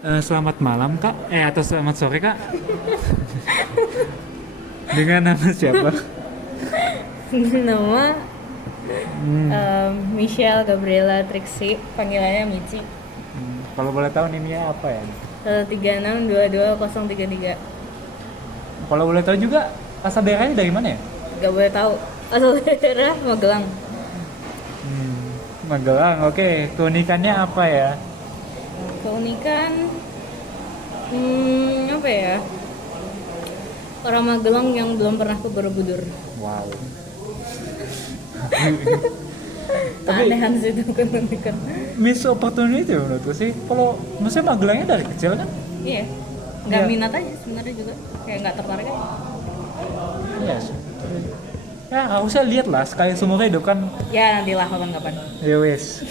Selamat malam kak, atau selamat sore kak. Dengan nama siapa? Nama Hmm, Michelle Gabriela Trixie, panggilannya Michi. Kalau boleh tahu NIM-nya apa ya? 13622 Kalau boleh tahu juga asal daerahnya dari mana ya? Gak boleh tahu. Asal daerah Magelang. Magelang, oke. Keunikannya apa ya? Keunikan apa ya? Orang Magelang yang belum pernah ke Borobudur. Wow. Keanehan sih itu keunikan. Miss opportunity menurutku sih. Kalau maksudnya Magelangnya dari kecil kan? Iya. Nggak Iya. minat aja sebenarnya juga. Kayak nggak tertarik aja. Iya sih. Ya nggak usah lihat lah, sekali seumur hidup kan. Ya nantilah kapan-kapan. Ya wes.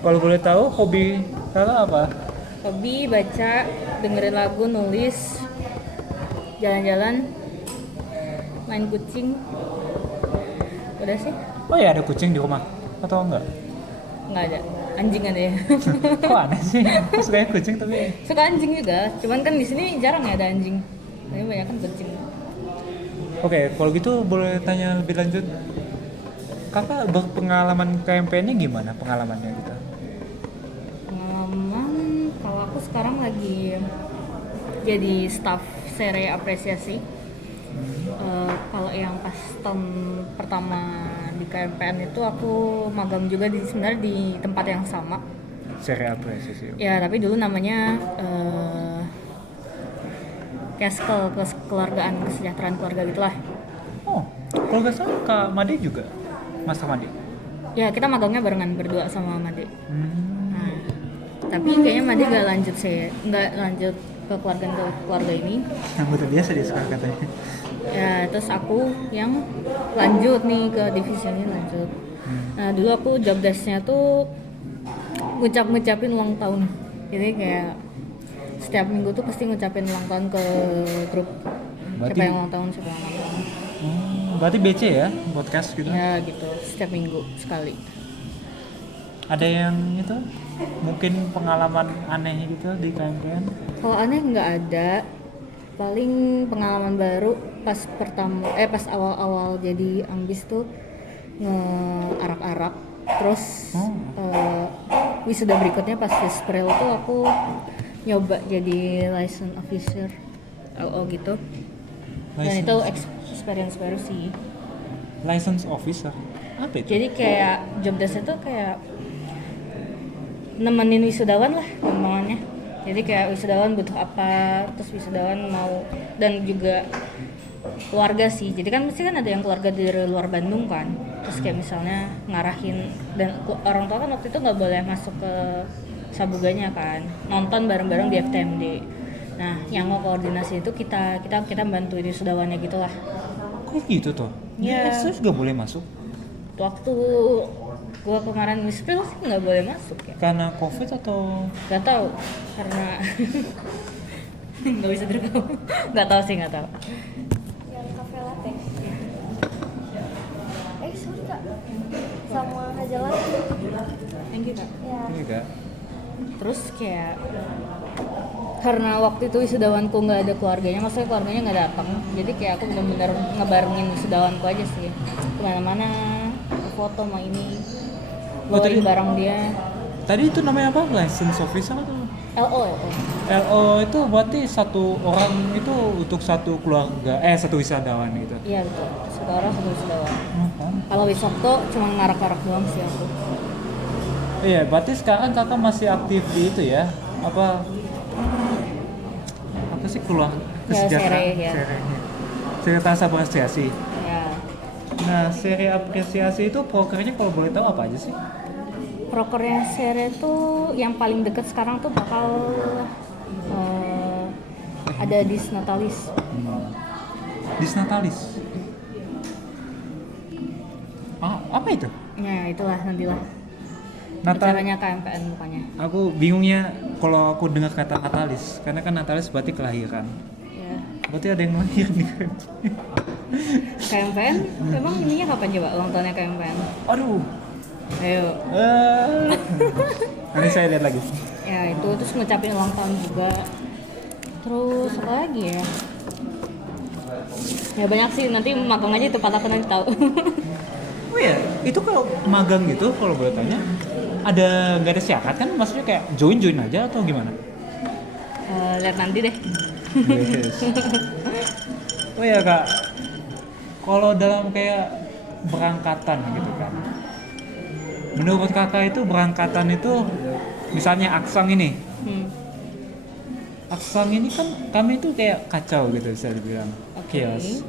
Kalau boleh tahu hobi kakak apa? Hobi baca, dengerin lagu, nulis, jalan-jalan, main kucing. Udah sih? Oh ya ada kucing di rumah atau enggak? Nggak ada. Anjing ada ya. Kok aneh sih? Aku sukanya kucing tapi Suka anjing juga. Cuman kan di sini jarang ya ada anjing. Tapi banyak kan kucing. Oke, kalau gitu boleh tanya lebih lanjut. Kakak berpengalaman KMPN-nya gimana pengalamannya gitu? Pengalaman kalau aku sekarang lagi jadi staff sere apresiasi. Kalau yang pas tahun pertama di KMPN itu aku magang juga sebenarnya di tempat yang sama. Seri apresiasi. Ya, tapi dulu namanya Keskel, kekeluargaan, kesejahteraan keluarga gitulah. Oh, kalau nggak salah Kak Made juga, Master Made. Ya, kita magangnya barengan berdua sama Made. Hmm. Nah, tapi kayaknya Made nggak lanjut ke keluarga ini. Anggota biasa dia sekarang katanya. Ya, terus aku yang lanjut nih ke divisi ini lanjut. Nah, dulu aku job desk-nya tuh ngucapin ulang tahun. Jadi kayak setiap minggu tuh pasti ngucapin ulang tahun ke grup. Berarti- Siapa yang ulang tahun, siapa yang ulang tahun. Berarti BC ya, podcast gitu. Ya gitu, setiap minggu sekali. Ada yang itu mungkin pengalaman aneh gitu di KMPN? Kalau aneh nggak ada, paling pengalaman baru pas awal-awal jadi ambis tuh nge-arak-arak. Terus wisuda berikutnya pas Visprel tuh aku nyoba jadi license officer LO gitu. Dan itu experience baru sih. License officer. Apa itu? Jadi kayak job desk itu kayak nemenin wisudawan lah gampangnya. Jadi kayak wisudawan butuh apa, terus wisudawan mau, dan juga keluarga sih. Jadi kan mesti kan ada yang keluarga dari luar Bandung kan. Terus kayak misalnya ngarahin, dan orang tua kan waktu itu nggak boleh masuk ke sabuganya kan. Nonton bareng-bareng di FTMD. Nah, yang mau koordinasi itu kita bantuin wisudawannya gitulah. Kok gitu tuh? Iya. Saya juga boleh masuk Waktu gua kemarin wispil sih nggak boleh masuk ya. karena COVID atau? Gak tahu karena nggak bisa direkam. Nggak tahu sih, nggak tahu. Yang kafe latte. Sorry kak, sama aja lah. Thank you kak. Ya. Enggak. Terus kayak karena waktu itu wisudawanku nggak ada keluarganya, maksudnya keluarganya nggak datang, jadi kayak aku benar-benar ngebarengin wisudawanku aja sih, kemana-mana, foto sama ini, bawain barang dia. Tadi itu namanya apa? License officer atau? LO. LO itu berarti satu orang itu untuk satu keluarga, satu wisatawan gitu. Iya betul, satu orang satu wisudawan. Kan? Kalau wisokto cuma ngarak-ngarak doang sih aku. Iya, berarti sekarang kakak masih aktif di itu ya? Apa sih keluar Ya, kesejahteraan? sere, ya. Serenya. Sekretariat apresiasi. Ya, Nah, seri apresiasi itu prokernya kalau boleh tahu apa aja sih? prokernya sere tuh yang paling deket sekarang tuh bakal ada Disnatalis. Disnatalis. Apa itu? Ya itulah nantilah. Natal. Acaranya KMPN bukannya. Aku bingungnya kalau aku dengar kata Natalis, karena kan Natalis berarti kelahiran. Ya. Berarti ada yang lahir nih. KMPN emang ininya kapan coba ulang tahunnya KMPN? Aduh. Ayo. Nanti saya lihat lagi. Ya itu, terus ngucapin ulang tahun juga. Terus apa lagi ya? Ya banyak sih, nanti magang aja tempat aku nanti tahu. Oh iya, itu kalau magang gitu kalau boleh tanya nggak ada syarat kan? Maksudnya kayak join aja atau gimana? Lihat nanti deh. Yes. Oh ya kak, kalau dalam kayak berangkatan gitu kan, menurut kakak itu berangkatan itu misalnya Aksang ini, Aksang ini kan kami itu kayak kacau gitu bisa dibilang, Oke. chaos.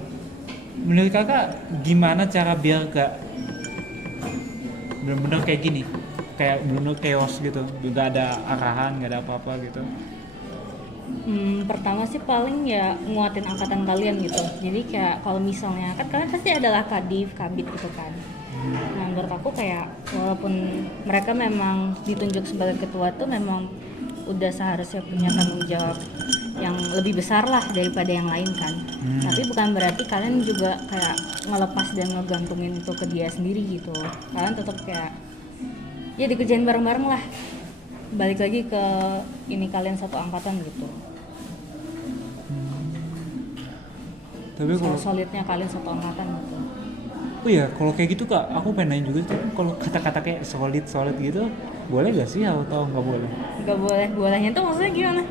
Menurut kakak gimana cara biar gak bener-bener kayak gini, kayak bener chaos gitu, gak ada arahan, gak ada apa-apa gitu? Pertama sih paling ya nguatin angkatan kalian gitu. Jadi kayak kalau misalnya kan kalian pasti adalah kadif, kabit gitu kan. Nah menurut aku kayak walaupun mereka memang ditunjuk sebagai ketua tuh memang udah seharusnya punya tanggung jawab yang lebih besar lah daripada yang lain kan. Tapi bukan berarti kalian juga kayak ngelepas dan ngegantungin itu ke dia sendiri gitu. Kalian tetap kayak ya dikerjain bareng-bareng lah. Balik lagi ke ini kalian satu angkatan gitu. Tapi kalau Solidnya kalian satu angkatan gitu. oh iya, kalau kayak gitu kak, aku pengen nanya juga tuh, kalau kata-kata kayak solid gitu, boleh gak sih atau nggak boleh? Gak boleh, bolehnya tuh maksudnya gimana?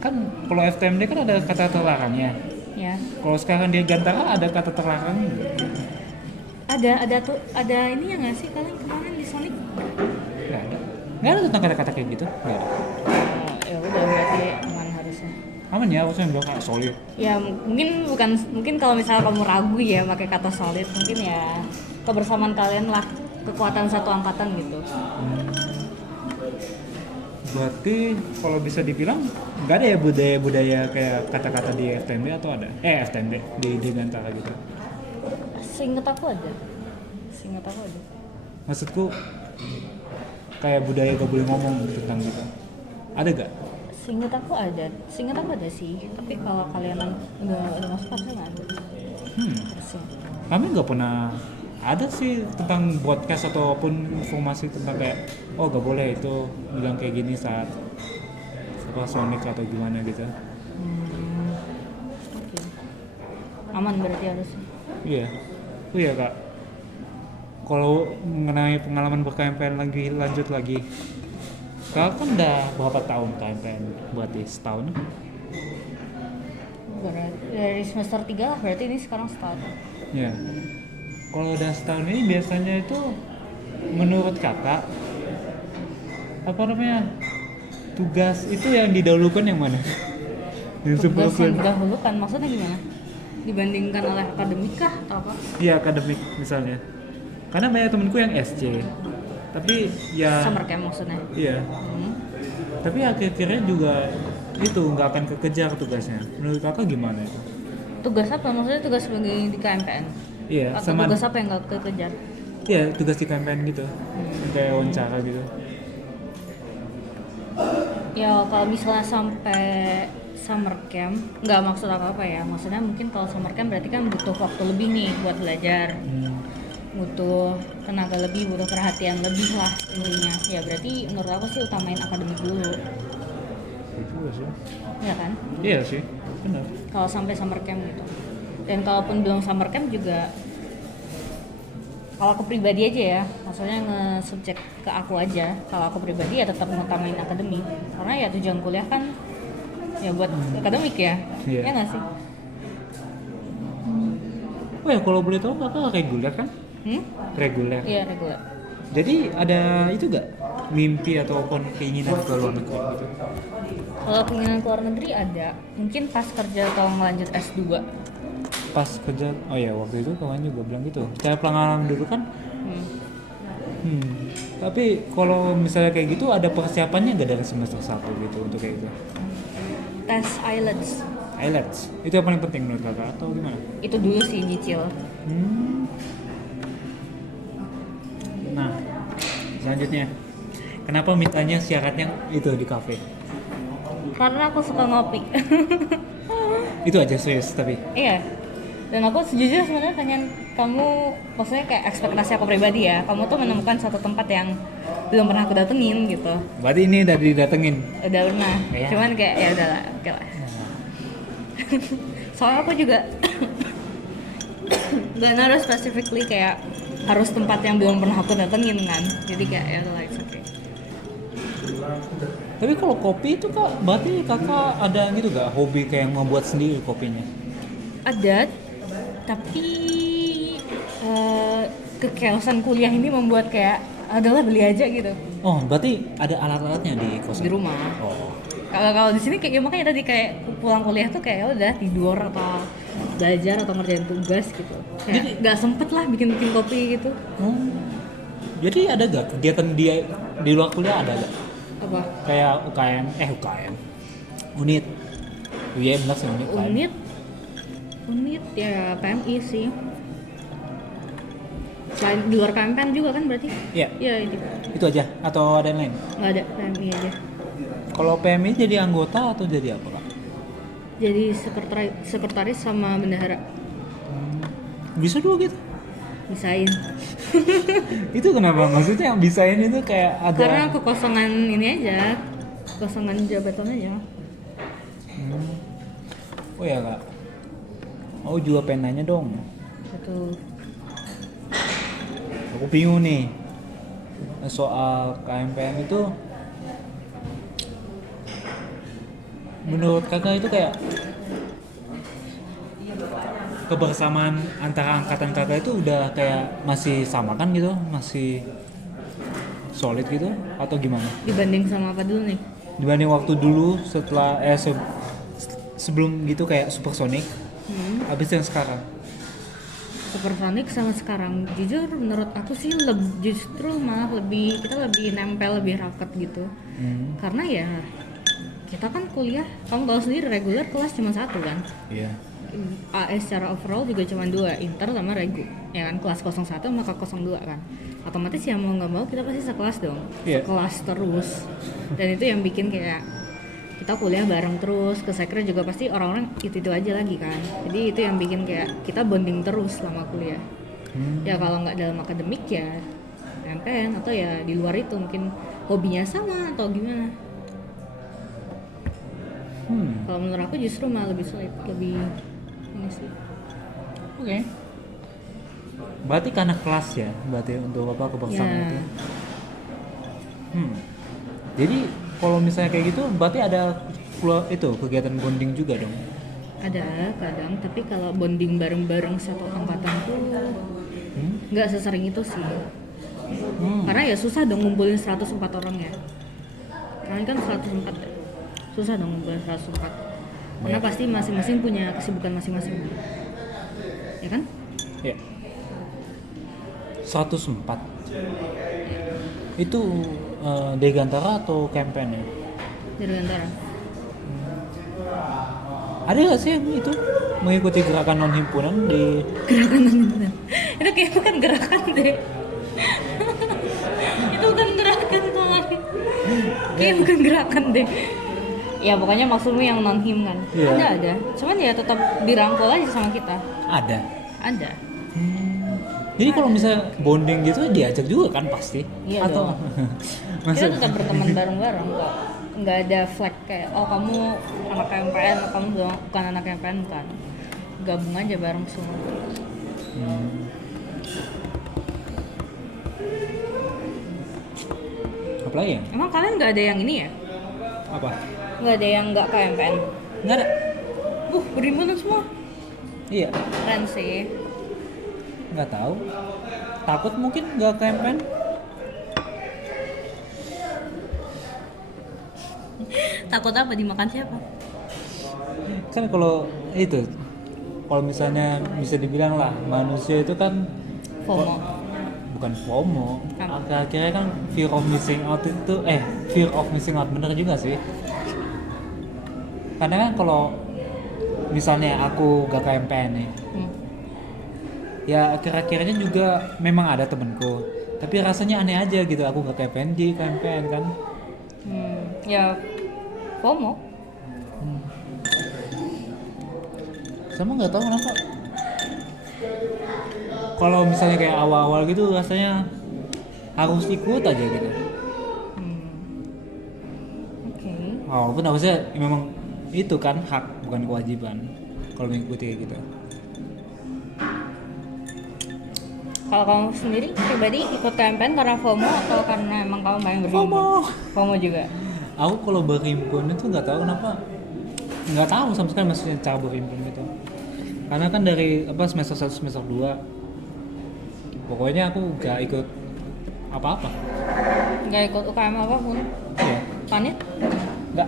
Kan kalau FTMD kan ada kata terlarangnya. Ya, Kalau sekarang dia Gantara ada kata terlarangnya nggak? ada ini ya nggak sih kalian kemarin di Sonic? Nggak ada. Nggak ada tentang kata-kata kayak gitu. Nggak ada. Ya udah berarti aman harusnya. Aman ya, aku bilang kayak solid. Ya mungkin kalau misalnya kamu ragu ya pakai kata solid, mungkin ya kebersamaan kalian lah, kekuatan satu angkatan gitu. Berarti kalau bisa dibilang nggak ada ya budaya-budaya kayak kata-kata di FTMD atau ada? FTMD di Gantara gitu. Seinget aku ada. Maksudku kayak budaya gak boleh ngomong tentang gitu. Ada gak? Seinget aku ada sih. Tapi kalau kalian udah masuk harusnya nggak ada. Harusnya. Kami nggak pernah ada sih tentang broadcast ataupun informasi tentang kayak oh gak boleh itu bilang kayak gini saat apa Sonic atau gimana gitu. Oke. Aman berarti harusnya. Iya. Oh iya kak. Kalau mengenai pengalaman ber-KMPN lagi lanjut lagi. Kakak kan udah berapa tahun KMPN? Berarti setahun? Berarti dari semester 3 lah, berarti ini sekarang setahun. Ya. Kalau udah setahun ini biasanya itu menurut kakak apa namanya tugas itu yang didahulukan yang mana? Yang Tugas yang 10%? didahulukan maksudnya gimana? Dibandingkan oleh akademik kah atau apa? Iya akademik misalnya. Karena banyak temenku yang SC. Tapi ya Summer camp maksudnya. iya. Tapi akhir-akhirnya juga itu nggak akan kekejar tugasnya. Menurut kakak gimana itu? Tugas apa? Maksudnya tugas sebagai di KMPN? Iya, Atau sama tugas apa yang nggak kekejar? iya tugas di KMPN gitu. Kayak wawancara gitu. Ya kalau misalnya sampai summer camp, nggak maksud apa-apa ya. Maksudnya mungkin kalau summer camp berarti kan butuh waktu lebih nih buat belajar. Butuh tenaga lebih, butuh perhatian lebih lah intinya. Ya berarti menurut aku sih utamain akademik dulu. Itu sih. Ya kan? Iya sih, benar. Kalau sampai summer camp gitu. Dan kalaupun belum summer camp juga, kalau aku pribadi aja ya, maksudnya nge-subjek ke aku aja. Kalau aku pribadi ya tetap ngutamain akademik, karena ya tujuan kuliah kan ya buat akademik ya. Iya. Ya nggak sih? Oh ya kalau boleh tahu kakak reguler kan? Reguler. Iya reguler. Jadi ada itu gak mimpi ataupun keinginan ke luar negeri gitu? Kalau keinginan ke luar negeri ada, mungkin pas kerja atau ngelanjut S2. Pas kerja, oh ya waktu itu kawan juga bilang gitu. Cara pengalaman dulu kan. Tapi kalau misalnya kayak gitu ada persiapannya nggak dari semester 1 gitu untuk kayak gitu? Tes IELTS IELTS itu yang paling penting menurut kakak atau gimana? itu dulu sih nyicil. Nah selanjutnya kenapa mintanya syaratnya itu di kafe? Karena aku suka ngopi. Itu aja serius tapi Iya. Dan aku sejujurnya sebenarnya pengen kamu, maksudnya kayak ekspektasi aku pribadi ya, kamu tuh menemukan satu tempat yang belum pernah aku datengin gitu. Berarti ini udah didatengin. Udah pernah, Iya. cuman kayak ya udahlah, oke lah. Soalnya aku juga gak naruh specifically kayak harus tempat yang belum pernah aku datengin kan. Jadi kayak ya udahlah, it's okay. Tapi kalau kopi itu kak, berarti kakak ada gitu gak hobi kayak membuat sendiri kopinya? Ada, tapi kekeosan kuliah ini membuat kayak adalah beli aja gitu Oh, berarti ada alat-alatnya di kosan? di rumah. Oh. Kalau di sini kayak ya makanya tadi kayak pulang kuliah tuh kayak ya udah tidur atau belajar atau ngerjain tugas gitu. Kayak nggak sempet lah bikin kopi gitu. Oh. Jadi ada gak kegiatan di luar kuliah ada gak? Apa? Kayak UKM, UNIT. Iya benar sih UNIT. kan? Unit ya PMI sih. Selain di luar KMPN juga kan berarti? Iya. Iya itu. Itu aja atau ada yang lain? Nggak ada PMI aja. Kalau PMI jadi anggota atau jadi apa kak? Jadi sekretaris sama bendahara. Bisa dulu gitu. Bisain. Itu kenapa? Maksudnya yang bisain itu kayak ada. Karena kekosongan ini aja, kekosongan jabatan aja. Oh ya kak. Aku juga pengen nanya dong. Betul. Aku bingung nih soal KMPM itu. Menurut kakak itu kayak kebersamaan antara angkatan kakak itu udah kayak masih sama kan gitu, masih solid gitu atau gimana? Dibanding sama apa dulu nih? Dibanding waktu dulu setelah sebelum gitu kayak Supersonic, habis yang sekarang. Supersonic sama sekarang, jujur menurut aku sih justru malah kita lebih nempel, lebih raket gitu. Karena ya kita kan kuliah, kamu tahu sendiri reguler kelas cuma satu kan. Iya. AS secara overall juga cuma 2, inter sama regu. Ya kan, kelas 01 sama kelas 02 kan. Otomatis ya mau nggak mau kita pasti sekelas dong. Iya. Sekelas terus. Dan itu yang bikin kayak kita kuliah bareng terus, ke sekre juga pasti orang-orang itu aja lagi kan. Jadi itu yang bikin kayak kita bonding terus selama kuliah. Ya kalau nggak dalam akademik ya MPN atau ya di luar itu mungkin hobinya sama atau gimana. Kalau menurut aku justru malah lebih solid, lebih ini sih. Oke. Berarti karena kelas ya, berarti untuk apa kebersamaan Ya. itu. Jadi kalau misalnya kayak gitu, berarti ada itu kegiatan bonding juga dong. Ada kadang, tapi kalau bonding bareng-bareng satu angkatan tuh nggak sesering itu sih. Karena ya susah dong ngumpulin 104 orang ya. Kalian kan 104 ya. Susah dong ngumpulin 104. Karena pasti masing-masing punya kesibukan masing-masing. Ya kan? Ya. 104. Itu Degantara atau campaign ya? Dari antara. Ada nggak sih yang itu mengikuti gerakan non himpunan di Gerakan non-himpunan. Itu kayak bukan gerakan deh. Itu bukan gerakan kawan. Kayak bukan gerakan deh. Ya pokoknya maksudmu yang non-him kan? Iya. Ada. Cuman ya tetap dirangkul aja sama kita. ada? Ada. Jadi kalau misalnya bonding gitu diajak juga kan pasti? Iya Atau dong. Kita tetap berteman bareng-bareng kok. Nggak ada flag kayak oh kamu anak KMPN, kamu bukan anak KMPN kan. Gabung aja bareng semua. Apalagi ya? Emang kalian nggak ada yang ini ya? Apa? Nggak ada yang nggak KMPN? Nggak ada. Berimpunan semua. Iya. Keren sih. Nggak tahu. Takut mungkin nggak campaign. Takut apa dimakan siapa? Kan kalau itu, kalau misalnya bisa dibilang lah manusia itu kan FOMO. bukan FOMO, Apa? akhirnya kan fear of missing out itu fear of missing out bener juga sih. Karena kan kalau misalnya aku gak KMPN nih, ya akhir-akhirnya juga memang ada temenku, tapi rasanya aneh aja gitu aku gak KMPN di KMPN kan. Ya FOMO. Sama nggak tahu kenapa. Kalau misalnya kayak awal-awal gitu rasanya harus ikut aja gitu. Walaupun harusnya memang itu kan hak bukan kewajiban kalau mengikuti kayak gitu. Kalau kamu sendiri pribadi ikut campaign karena FOMO atau karena emang kamu pengen berhimpun? FOMO juga. Aku kalau berhimpun itu nggak tahu sama sekali maksudnya cara berhimpun gitu. Karena kan dari semester 1 semester 2 pokoknya aku nggak ikut apa-apa. Nggak ikut UKM apapun? Iya. Panit? Nggak.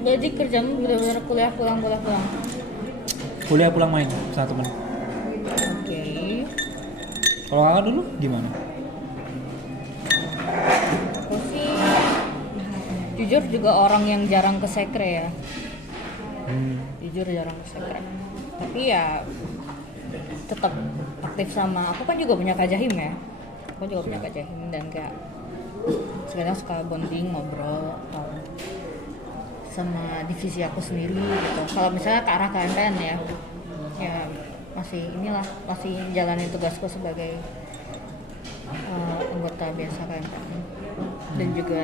Jadi kerjamu benar-benar kuliah pulang. Kuliah pulang main sama temen. Oke. Kalau kakak dulu gimana? Aku sih jujur juga orang yang jarang ke sekre ya. Jujur jarang ke sekre. Tapi ya tetap aktif sama aku kan juga punya Kajahim ya. Aku juga punya Kajahim dan kayak sekarang suka bonding ngobrol sama divisi aku sendiri gitu. Kalau misalnya ke arah KMPN ya masih jalanin tugasku sebagai anggota biasa KMPN dan juga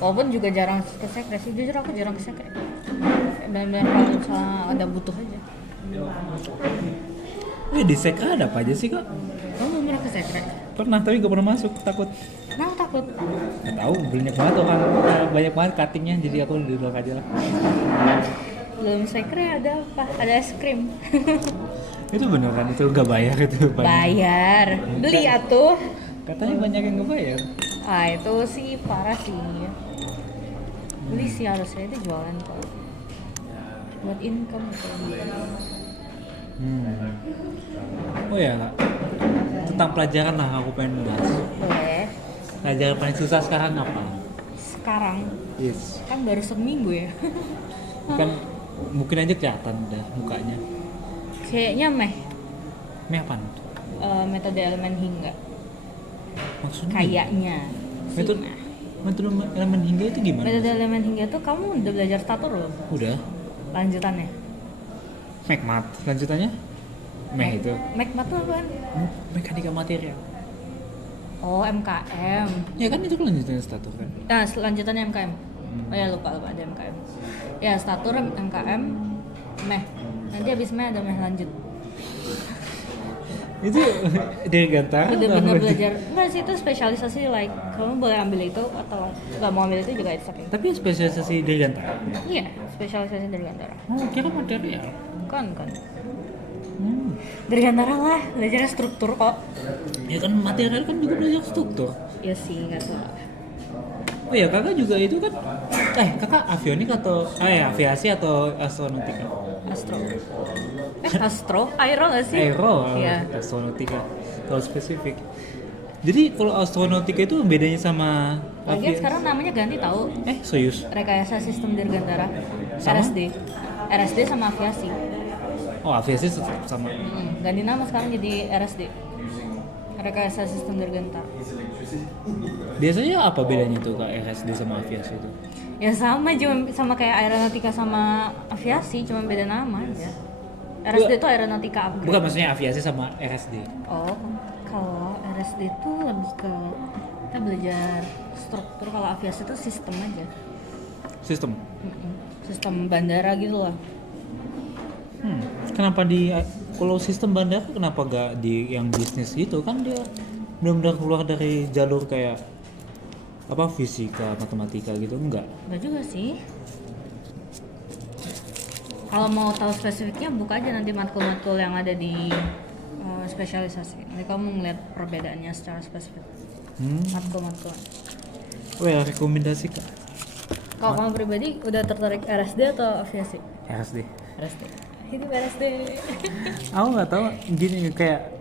walaupun juga jarang ke sekre sih, jujur aku jarang ke sekre benar-benar kalau misalnya ada butuh aja. Di sekre ada apa aja sih kak? Kamu belum pernah ke sekre? Pernah tapi gak pernah masuk, takut. Kenapa takut? Gak tahu, banyak banget orang, banyak banget cuttingnya, jadi aku di luar aja lah. Belum sekre ada apa? Ada es krim. Itu bener kan? Itu gak bayar itu? Bayar, beli atuh. Katanya banyak yang gak bayar. Itu sih parah sih. Beli sih harusnya, itu jualan kok. Buat income kok. Oh ya kak, tentang pelajaran lah aku pengen bahas. Boleh. Pelajaran paling susah sekarang apa? Sekarang Yes. kan baru seminggu ya. Kan mungkin aja kelihatan udah mukanya. Kayaknya Ini apaan? Metode elemen hingga. Maksudnya? Kayaknya. Metode elemen hingga itu gimana? Metode elemen hingga tuh kamu udah belajar statur belum? Udah. Lanjutannya. Mekmat. Lanjutannya? Itu. Mekmat tuh apaan? Mekanika material. Oh, MKM. Ya kan itu lanjutannya status kan? Nah, lanjutannya MKM. Oh ya lupa ada MKM. Ya statur MKM nanti abis ada lanjut. Itu dari Gantara Bener-bener belajar. Enggak sih, itu spesialisasi, like kamu boleh ambil itu atau nggak mau ambil itu juga it's okay. Tapi spesialisasi dari Gantara? Iya, spesialisasi dari Gantara. Oh, kira material. Kan dari Gantara lah, belajar struktur kok. Ya kan material kan juga belajar struktur. Iya sih, nggak salah. Oh ya, kakak juga itu kan kakak avionik atau aviasi atau astronautika? Astro? Aero nggak sih? Aero, Iya. astronautika. Kalau spesifik. Jadi kalau astronautika itu bedanya sama Lagian sekarang namanya ganti tahu. Soyuz. Rekayasa Sistem Dirgantara. Sama? RSD sama aviasi. Oh, aviasi sama. Ganti nama sekarang jadi RSD. Rekayasa Sistem Dirgantara. Biasanya apa bedanya tuh kak RSD sama aviasi itu? Ya sama kayak aeronautika sama aviasi, cuma beda nama aja. RSD itu aeronautika upgrade. Bukan, maksudnya aviasi sama RSD. Oh, kalau RSD itu lebih ke kita belajar struktur, kalau aviasi itu sistem aja. Sistem. Sistem bandara gitu lah. Kenapa kalau sistem bandara kenapa gak di yang bisnis gitu kan dia benar-benar keluar dari jalur kayak fisika, matematika gitu enggak? Enggak juga sih. Kalau mau tahu spesifiknya buka aja nanti matkul-matkul yang ada di spesialisasi. Nanti kamu ngeliat perbedaannya secara spesifik. Matkul-matkul. Oh ya, rekomendasi kak. Kalau kamu pribadi udah tertarik RSD atau aviasi? RSD. Itu RSD. Aku nggak tahu, gini kayak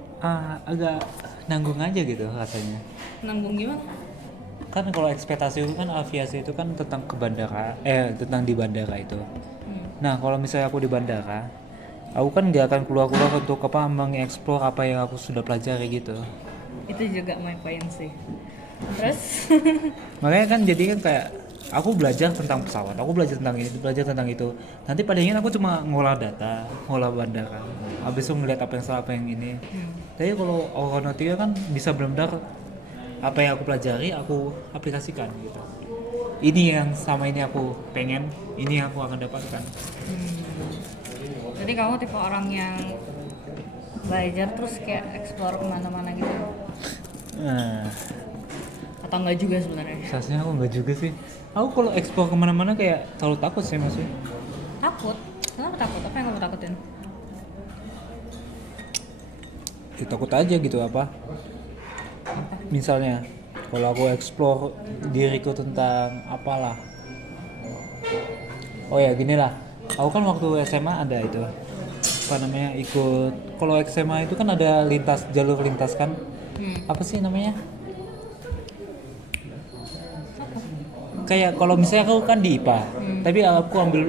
agak nanggung aja gitu rasanya. Nanggung gimana? Kan kalau ekspektasi itu kan aviasi itu kan tentang tentang di bandara itu. Nah kalau misalnya aku di bandara, aku kan nggak akan keluar untuk mengeksplor apa yang aku sudah pelajari gitu. Itu juga my point sih. Terus? Makanya kan jadi kan kayak aku belajar tentang pesawat, aku belajar tentang itu. Nanti padahal aku cuma ngolah data, ngolah bandara. Habis itu ngeliat apa yang salah, apa yang ini. Tapi kalau aeronautika kan bisa benar-benar apa yang aku pelajari aku aplikasikan gitu. ini yang sama ini aku pengen, ini yang aku akan dapatkan. Jadi kamu tipe orang yang belajar terus kayak explore kemana-mana gitu? Nah, Atau enggak juga sebenarnya? rasanya aku nggak juga sih. Aku kalau explore kemana-mana kayak terlalu takut sih maksudnya. Takut? Kenapa takut? Apa yang kamu takutin? Ya, takut aja gitu apa? Misalnya, kalau aku explore diriku tentang apalah. Oh ya gini lah, aku kan waktu SMA ada itu apa namanya ikut. Kalau SMA itu kan ada jalur lintas kan? Apa sih namanya? Kayak kalau misalnya aku kan di IPA, tapi aku ambil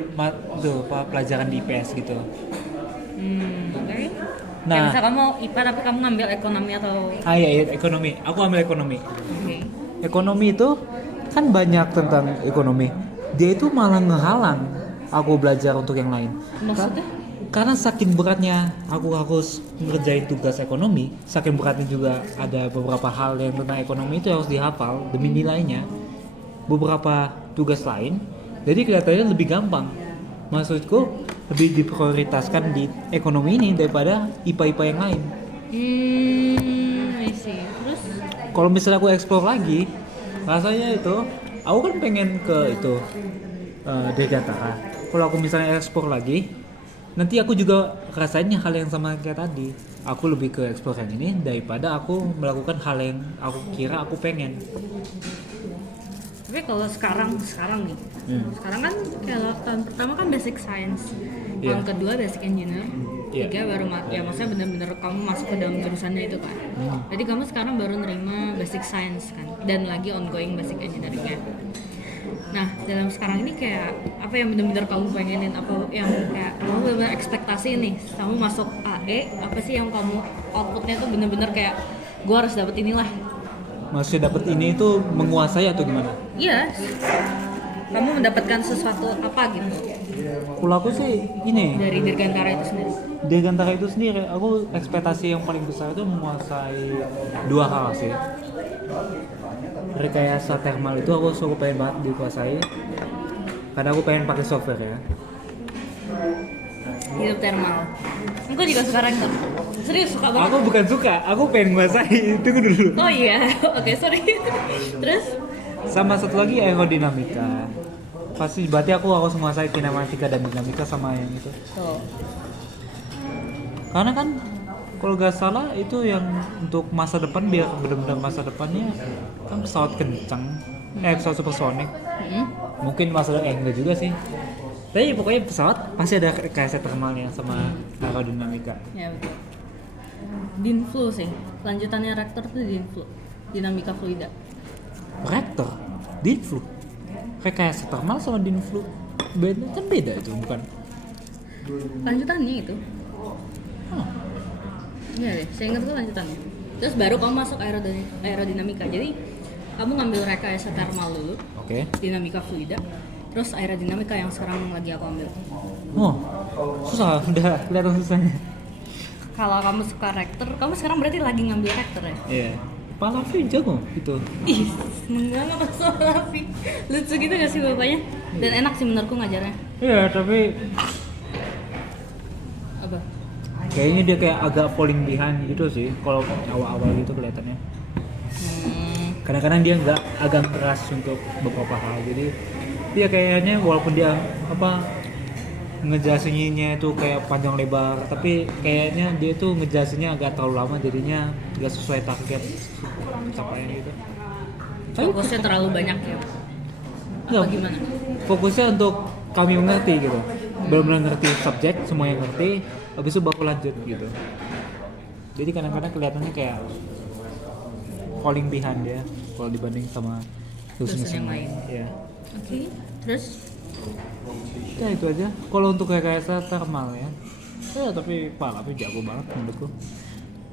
pelajaran di IPS gitu. Oke. Nah. Kayak misal kamu IPA tapi kamu ngambil ekonomi atau... Iya, ekonomi. Aku ambil ekonomi. Oke. Ekonomi itu kan banyak tentang ekonomi. Dia itu malah ngehalang aku belajar untuk yang lain. Maksudnya? Karena saking beratnya aku harus ngerjain tugas ekonomi, saking beratnya juga ada beberapa hal yang tentang ekonomi itu harus dihafal demi nilainya. Beberapa tugas lain, jadi kelihatannya lebih gampang. Maksudku lebih diprioritaskan di ekonomi ini daripada IPA-IPA yang lain. I see. Terus? Kalau misalnya aku explore lagi, rasanya itu aku kan pengen ke itu Dirgantara. Kalau aku misalnya explore lagi, nanti aku juga rasainnya hal yang sama kayak tadi. Aku lebih ke explore yang ini daripada aku melakukan hal yang aku kira aku pengen. Tapi kalau sekarang nih, sekarang kan kalau tahun pertama kan basic science, Iya. tahun kedua basic engineer, Iya. tiga baru ya maksudnya bener-bener kamu masuk ke dalam jurusannya itu kan. Jadi kamu sekarang baru nerima basic science kan, dan lagi ongoing basic engineeringnya. Nah dalam sekarang ini kayak apa yang bener-bener kamu pengenin, apa yang kayak kamu bener-bener ekspektasi nih, kamu masuk AE, apa sih yang kamu outputnya tuh bener-bener kayak gue harus dapet inilah. Maksudnya dapat ini itu menguasai atau gimana? Iya, kamu mendapatkan sesuatu apa gitu Kalau aku sih ini dari Dirgantara itu sendiri. Dirgantara itu sendiri, aku ekspektasi yang paling besar itu menguasai dua hal sih. Rekayasa thermal itu aku suka pengen banget dikuasai, karena aku pengen pakai software ya. Hidup thermal. Aku juga suka reaktor. Serius suka banget. Aku bukan suka, aku pengen menguasai. Tunggu dulu. Oh iya, oke sorry. Terus? Sama satu lagi aerodinamika. Pasti berarti aku harus menguasai kinematika dan dinamika sama yang itu. Tuh. Karena kan kalau gak salah itu yang untuk masa depan, biar benar-benar masa depannya kan pesawat kencang, pesawat supersonik. Mungkin enggak juga sih. Tapi pokoknya pesawat pasti ada rekayasa thermalnya sama aerodinamika. Ya betul. Dinflu sih. Lanjutannya reaktor tuh dinflu. Dinamika fluida. Reaktor, dinflu, rekayasa thermal sama dinflu beda itu bukan? Lanjutannya itu. Iya deh, saya ingat tuh lanjutannya. Terus baru kamu masuk aerodinamika. Jadi kamu ngambil rekayasa thermal dulu, Oke. dinamika fluida, terus aerodinamika yang sekarang lagi aku ambil. Oh, susah, udah kelihatan susahnya. Kalau kamu suka reaktor, kamu sekarang berarti lagi ngambil reaktor ya? Iya. Pak Lafi jago itu. Ih, seneng banget pas sama Raffi. Lucu gitu gak sih bapaknya? Dan enak sih menurutku ngajarnya. Iya, tapi Apa? kayaknya dia kayak agak falling behind gitu sih kalau awal-awal gitu kelihatannya. Kadang-kadang dia agak keras untuk beberapa hal. Jadi dia kayaknya walaupun dia ngejelasinnya itu kayak panjang lebar, tapi kayaknya dia tuh ngejelasinnya agak terlalu lama, jadinya nggak sesuai target pencapaian gitu. Fokusnya terlalu banyak ya? Apa Nggak, gimana? fokusnya untuk kami mengerti gitu, benar-benar ngerti subjek, semuanya ngerti, habis itu baru lanjut gitu. Jadi kadang-kadang kelihatannya kayak falling behind ya kalau dibanding sama Dosen dosen yang lain. Ya. Oke, terus? Ya itu aja. Kalau untuk rekayasa thermal ya. Ya tapi Pak Lafi jago banget menurutku.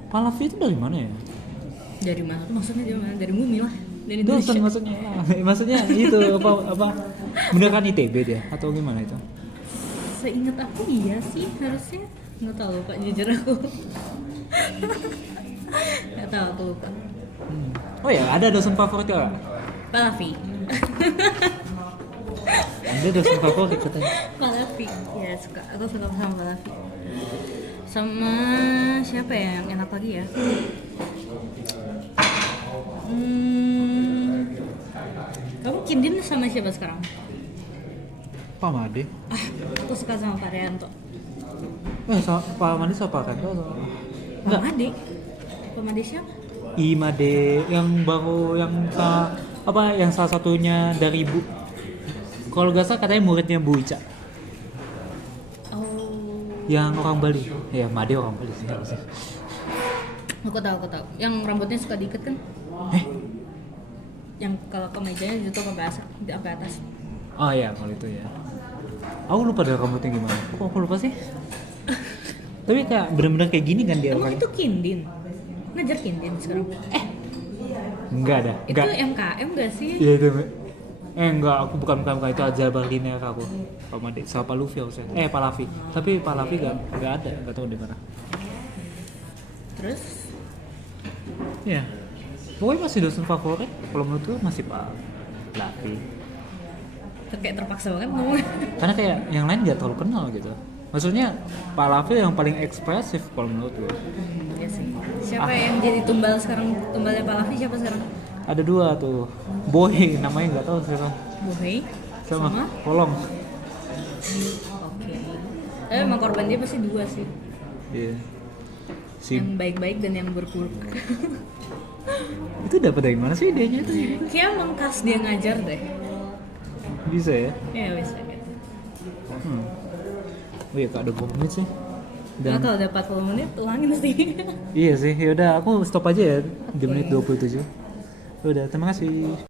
Pak Lafi itu dari mana ya? Dari mana? Maksudnya dari mana? Dari bumi lah. Dari Dosen Indonesia. maksudnya itu apa beneran ITB dia atau gimana itu? Seingat aku iya sih harusnya. Nggak tahu Pak, jujur aku. Nggak tahu aku lupa. Oh ya, ada dosen favorit ya? Pak Raffi. Anda dosen favorit katanya. Palafi. Ya suka. Aku suka sama Palafi. Sama siapa ya yang enak lagi ya? Kamu kindin sama siapa sekarang? Pak Made. Aku suka sama Pak Rianto. Pak Made siapa kan? Pak Made? Pak Made siapa? Imade yang baru yang yang salah satunya dari Bu. Kalau gak salah katanya muridnya Bu Ica. Oh. Yang orang Bali. Ya, Made orang Bali sih harusnya. Aku tahu. Yang rambutnya suka diikat kan? Eh, Yang kalau kemejanya jatuh sampai atas. oh ya kalau itu ya. Aku lupa deh rambutnya gimana. Kok aku lupa sih? Tapi kayak bener-bener kayak gini kan dia Emang orangnya. itu kindin? Ngajar kindin sekarang? Enggak ada. Itu MKM gak sih? Iya itu. Enggak, aku bukan itu aja Berliner aku. Pak Made sama Pak Luffy harusnya. Pak Lafi. Tapi Pak Lafi enggak ada, enggak tahu di mana. Terus? Ya. Pokoknya masih dosen favorit. Kalau menurut gue masih Pak Lafi. Kayak terpaksa banget ngomong. Karena kayak yang lain enggak terlalu kenal gitu. Maksudnya Pak Lafi yang paling ekspresif kalau menurut gue. Iya sih. Siapa yang jadi tumbal sekarang? Tumbalnya Pak Lafi siapa sekarang? Ada dua tuh. Boy namanya enggak tahu siapa. Bohei Sama Kolong. Oke. Tapi emang korban dia pasti dua sih. Iya. Yang baik-baik dan yang buruk-buruk. Itu dapat dari mana sih idenya itu? Kayak emang khas dia ngajar deh. Bisa ya? Iya bisa gitu. Oh iya Kak, udah 20 menit sih. Nah, kalau udah 40 menit ulangin sih. Iya sih, yaudah aku stop aja ya di menit 27. Udah, terima kasih.